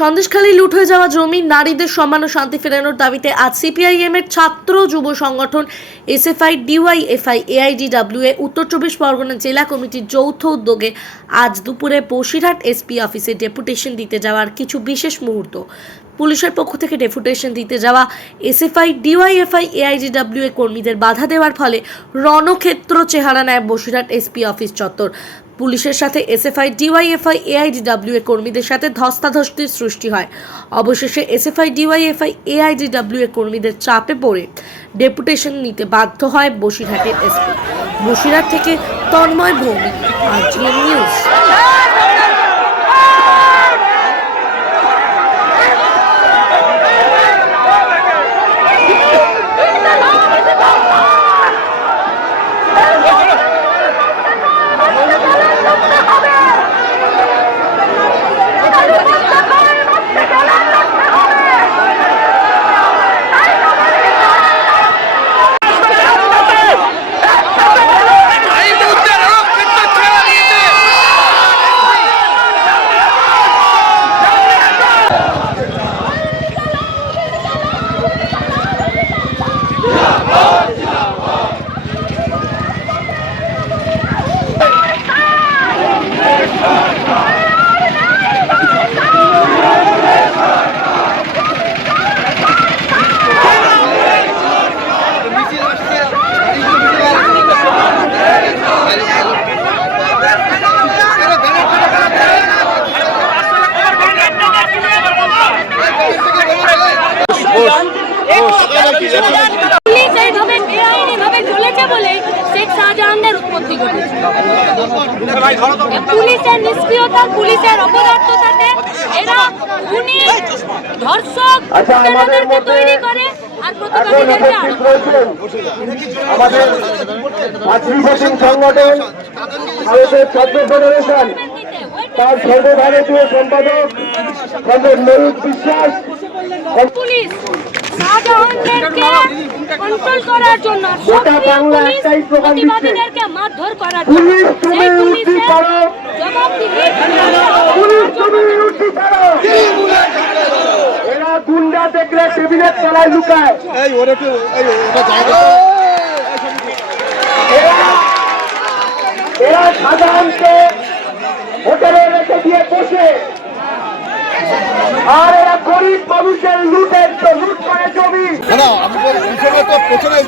সন্দেশখালী লুট হয়ে যাওয়া জমি নারীদের সম্মান ও শান্তি ফেরানোর দাবিতে আজ সিপিআইএম এর ছাত্র যুব সংগঠন এসএফআই ডিওয়াইএফআই এআইডিডব্লিউএ উত্তর চব্বিশ পরগনা জেলা কমিটির যৌথ উদ্যোগে আজ দুপুরে বসিরহাট এসপি অফিসে ডেপুটেশন দিতে যাওয়ার কিছু বিশেষ মুহূর্ত। পুলিশের পক্ষ থেকে ডেপুটেশন দিতে যাওয়া এসএফআই ডিওয়াইএফআই এআইডিডব্লিউএ কর্মীদের বাধা দেওয়ার ফলে রণক্ষেত্র চেহারা নেয় বসিরহাট এসপি অফিস চত্বর। পুলিশের সাথে এসএফআই ডিওয়াইএফআই এআইডিডব্লিউএ কর্মীদের সাথে ধস্তাধস্তির সৃষ্টি হয়। অবশেষে এসএফআই ডিওয়াইএফআই এআইডিডব্লিউএ কর্মীদের চাপে পড়ে ডেপুটেশন নিতে বাধ্য হয় বসিরহাটের এসপি। বসিরহাট থেকে তন্ময় ভৌমিক, আরজিএন নিউজ। পুলিশের নিষ্ক্রিয়তা, পুলিশের অপদার্থতাতে এরা খুনি ধর্ষক গুন্ডাদেরকে তৈরি করে আর প্রতিবাদীদেরকে আমাদের মাতৃভূষণ সংগঠন ভারতের ছাত্র ফেডারেশন তার সর্বভারতীয় সম্পাদক ময়ূর বিশ্বাস পুলিশ শাহজাহানদেরকে কন্ট্রোল করার জন্য গোটা বাংলা একটাই প্রমাণ দিচ্ছে প্রতিবাদীদেরকে মারধর করার জন্য পুলিশ তুমি উঠি করো, পুলিশ তুমি উঠি করো। এরা গুন্ডা দেখলে টেবিলের তলায় লুকায়। এরা সাধারণকে হোটেলে রেখে দিয়ে বসে, আর এরা গরিব মানুষের লুট করে জমি। পিছনে তো পেছনে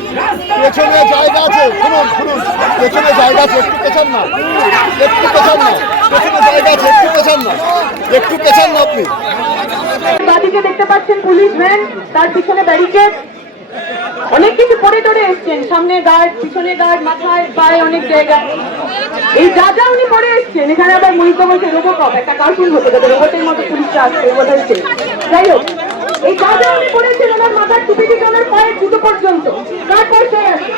জায়গা আছে, শুনুন পেছনে জায়গা আছে, একটু পেছান না, পেছনে জায়গা আছে, একটু পেছান না আপনি। বাদিকে দেখতে পাচ্ছেন পুলিশ ভ্যান, তার পিছনে ব্যারিকেড, অনেক কিছু পরে টরে এসছেন, সামনে গার্ড, পিছনে গার্ড, মাথায় পায়ে অনেক জায়গায় এই যা উনি পরে এসছেন। এখানে আবার মুড়িতে বসে রোবকপ, একটা কার্টুন হতে যাবে, রোবটের মতো পুলিশটা আসছে বোধহয়। যাই হোক, এই যা উনি পড়েছেন, ওনার মাথার টুপি থেকে ওনার পায়ের জুতো পর্যন্ত তার পয়সায় আছে।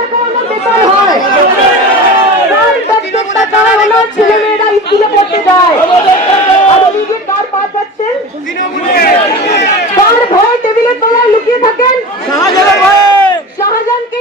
টাকা ওনার বেকার হয়, ওনার ছেলে মেয়েরা স্কুলে পড়তে যায়। আর ওদিকে কার পা যাচ্ছেন, কার ভয়ে টেবিলের তলায় লুকিয়ে থাকেন, শাহজাহানকে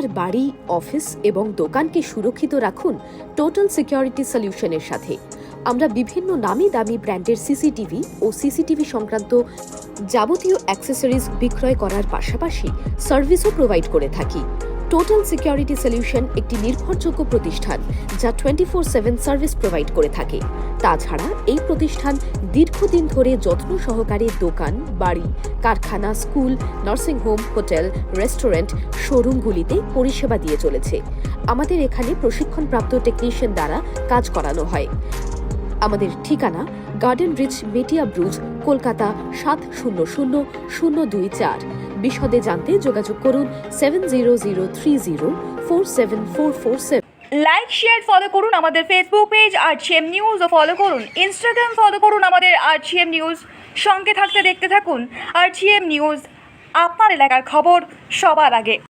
আপনার বাড়ি, অফিস এবং দোকানকে সুরক্ষিত রাখুন টোটাল সিকিউরিটি সলিউশনের সাথে। আমরা বিভিন্ন নামি দামি ব্র্যান্ডের সিসিটিভি ও সিসিটিভি সংক্রান্ত যাবতীয় অ্যাক্সেসরিজ বিক্রয় করার পাশাপাশি সার্ভিসও প্রোভাইড করে থাকি। টোটাল সিকিউরিটি সলিউশন একটি নির্ভরযোগ্য প্রতিষ্ঠান যা 24/7 সার্ভিস প্রোভাইড করে থাকে। তাছাড়া এই প্রতিষ্ঠান দীর্ঘদিন ধরে যত্ন সহকারে দোকান, বাড়ি, কারখানা, স্কুল, নার্সিংহোম, হোটেল, রেস্টুরেন্ট, শোরুমগুলিতে পরিষেবা দিয়ে চলেছে। আমাদের এখানে প্রশিক্ষণপ্রাপ্ত টেকনিশিয়ান দ্বারা কাজ করানো হয়। আমাদের ঠিকানা গার্ডেন রিচ, মেটিয়া ব্রুজ, কলকাতা 700024। বিশদে জানতে যোগাযোগ করুন 7003047447। লাইক, শেয়ার, ফলো করুন আমাদের ফেসবুক পেজ RGM নিউজ ও ফলো করুন ইনস্টাগ্রাম, ফলো করুন আমাদের RGM নিউজ। সঙ্গে থাকতে দেখতে থাকুন RGM নিউজ, আপনার এলাকার খবর সবার আগে।